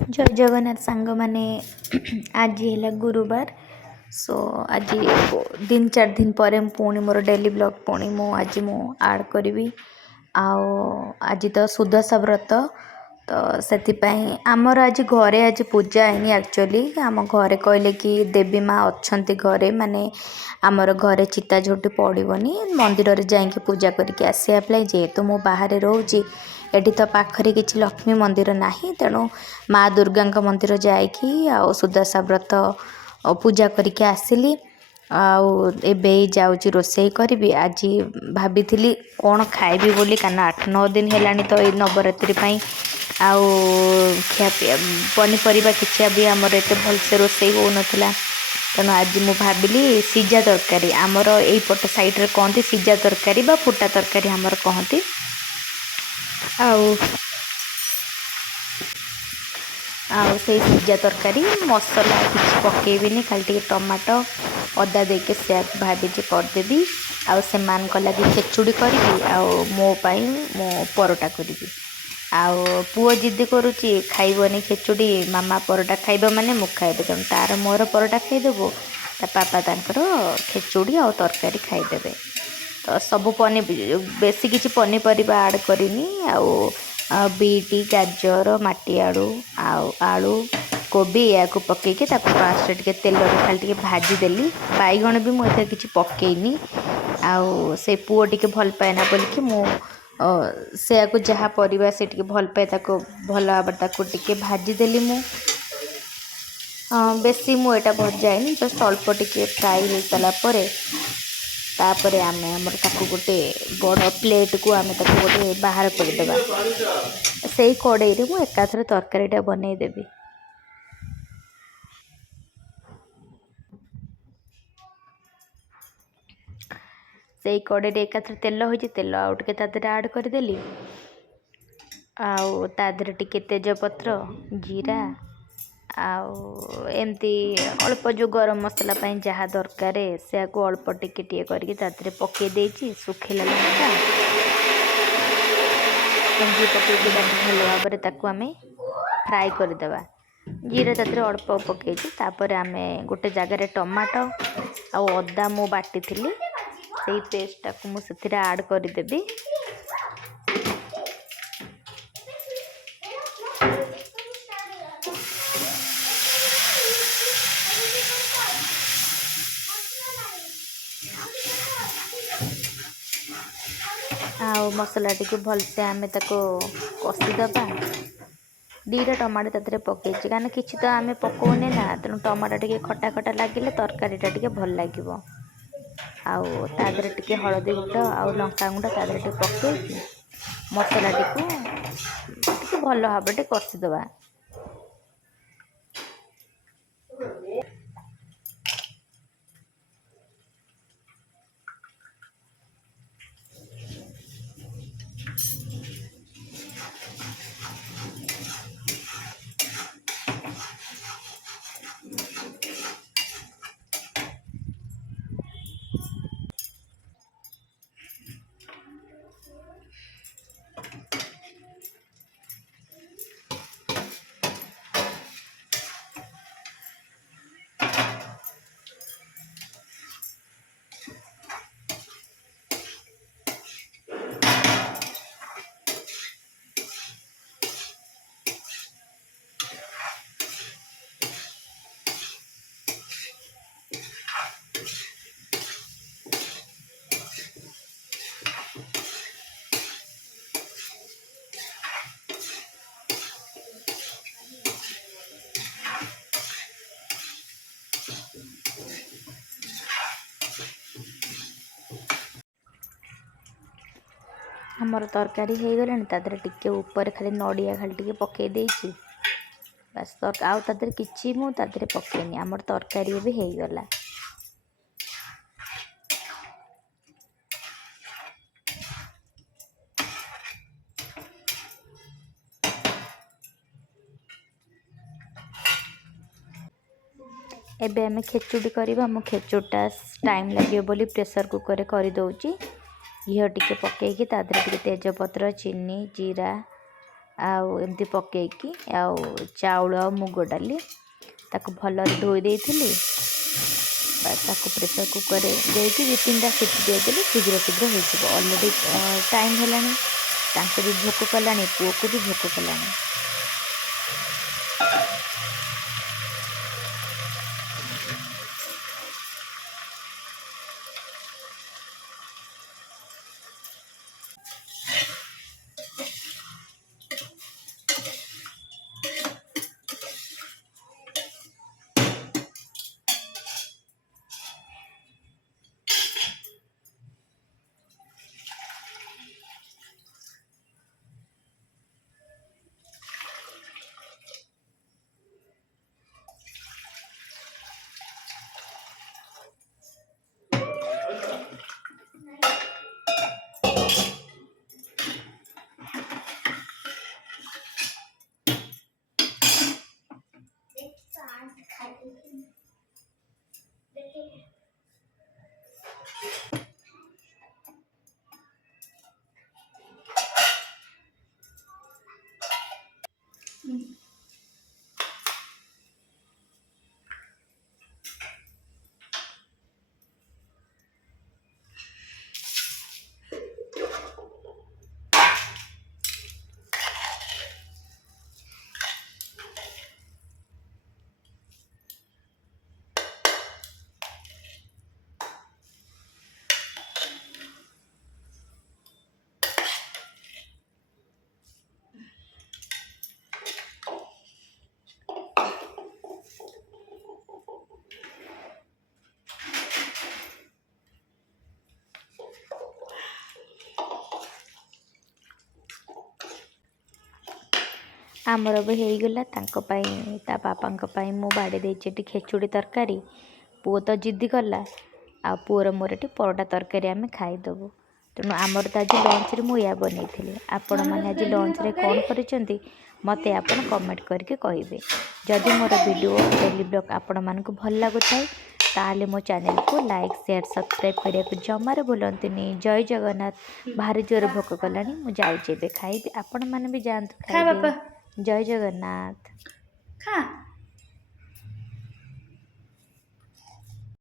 जय जगन्नाथ सांग माने आज है गुरुवार। सो आज 3-4 दिन पर पुणी मोर डेली ब्लॉग पुणी आज आड करी। आज तो सुदशा व्रत तो से आमर आज घरे आज पूजा है। एक्चुअली आम घरे कहले कि देवी माँ अच्छा घरे माने आमर घरे चिता झोटी पड़ोनी मंदिर में जाकि पूजा करके आसापे जेहेतु मु बाहर रोचे एटी तो पाखरे किसी लक्ष्मी मंदिर ना तेणु माँ दुर्गा मंदिर जाकि सुदशा व्रत पूजा करके आसिली। आबे जाऊँगी रोषे करी आज भाभी कौन खाइबी बोली कारण 8-9 दिन है तो ये नवरात्रि आउ खियापिया पनीपरिया किसी भी आमर एत भलसे रोषे हो नाला तेणु आज मु भाविली सीजा तरकारी आमर यहीपट साइड्रे कहती सीजा तरकारी बा फुटा तरकारी आमर कहती से सीजा तरकारी मसला किसी पकेबिनी खाली टमाटो अदा देके से भाभी करदेवी से मान लगी खेचुड़ी करी मो पाई मो परोटा करी पुओ जिद्दी करुच्ची खाइबनी खेचुड़ी मामा परोटा खाइबा माने मु खाइबे तेणु तार मोर परोटा खाइदेबो ता पापा तांकर खेचुड़ी आ तरकारी खाइदेबे। तो सब बेसी किसी पनीपरिया आड करनी बीटी गाजर माटी आलू आलू कोबी या पकईकि फास्ट टे तेल खाली भाजीदेली बैगण भी मुझे किसी पकईनी से पुओ टे भल पाएना बोलिकी मु से जहाँ परिवा से भल पाए भल भाव टे भाजीदेली मु बेसी मुझा भजाएनी जस्ट अल्प टे फ्राए हो सारापर तापर आम आमर गोटे बड़ प्लेट को आम गोटे बाहर करदे से कड़े मुझे एकाथर तरकारीटा बनईदेवी। से कड़े एकाथर तेल हो तेल आउ टे आड करदेली आदर टिके तेजपत्र जीरा एमती अल्प जो गरम मसला जहाँ दरकार से अल्प टिके करके पकई देची सुखीला लंका एमती पकईकि भल भाव आम फ्राए करदे जीरा तातिर अल्प पकई तापर आम गोटे जगार टमाटो अदा मु बाटी थी से पेस्टा को मुझे आड करदेवी। मसला टी भलसे आम कषिदे दीटा टमाटो तातिर पकई कारण किसी तो आम पकौने ना तेणु टमाटो टे खटा खटा लगे तरकारीटा टे भल लगे आदर टे हलदी गुंड आ लंका गुंड तादर पकई मसला टी भल भाव कषिदे। आमर तरकारी हो गला तादर टिके ऊपर खाली नड़िया खाली टिके पकई देची बस आउ तादर किछि मु तादर पकईनी आमर तरकारी भी हो गला। एबे आम खेचुड़ी करवा मो खेचुड़ीटा टाइम लगे बोली प्रेसर कुकर कर दौची घी टिके पकईकि तादर टिके तेजपत्र चीनी जीरा ଆଉ ଏମିତି ପକେଇକି ଆଉ ଚାଉଳ ଆଉ ମୁଗ ଡାଲି ତାକୁ ଭଲରେ ଧୋଇ ଦେଇଥିଲି। ତାକୁ ପ୍ରେସର କୁକରରେ ଦେଇକି 2-3ଟା ସିଟି ଦେଇଦେଲି, ଶୀଘ୍ର ହେଇଯିବ। ଅଲରେଡ଼ି ଟାଇମ୍ ହେଲାଣି, ତାଙ୍କୁ ବି ଭୋକ କଲାଣି, ପୁଅକୁ ବି ଭୋକ କଲାଣି। ଆମର ବି ହେଇଗଲା। ତାଙ୍କ ପାଇଁ, ତା ବାପାଙ୍କ ପାଇଁ ମୁଁ ବାଡ଼ି ଦେଇଛି ଏଠି ଖେଚୁଡ଼ି ତରକାରୀ। ପୁଅ ତ ଜିଦ୍ଦି କଲା, ଆଉ ପୁଅର ମୋର ଏଠି ପରଟା ତରକାରୀ ଆମେ ଖାଇଦେବୁ। ତେଣୁ ଆମର ତ ଆଜି ଲଞ୍ଚରେ ମୁଁ ଏଇଆ ବନେଇଥିଲି। ଆପଣମାନେ ଆଜି ଲଞ୍ଚରେ କ'ଣ କରିଛନ୍ତି ମୋତେ ଆପଣ କମେଣ୍ଟ କରିକି କହିବେ। ଯଦି ମୋର ଭିଡ଼ିଓ ଡେଲି ବ୍ଲଗ୍ ଆପଣମାନଙ୍କୁ ଭଲ ଲାଗୁଥାଏ ତାହେଲେ ମୋ ଚ୍ୟାନେଲକୁ ଲାଇକ୍, ସେୟାର, ସବସ୍କ୍ରାଇବ୍ କରିବାକୁ ଜମାରୁ ଭୁଲନ୍ତୁନି। ଜୟ ଜଗନ୍ନାଥ। ଭାରି ଜୋରରେ ଭୋକ କଲାଣି, ମୁଁ ଯାଉଛି ଏବେ ଖାଇବି। ଆପଣମାନେ ବି ଯାଆନ୍ତୁ ଖାଇବେ। ଜୟ ଜଗନ୍ନାଥ।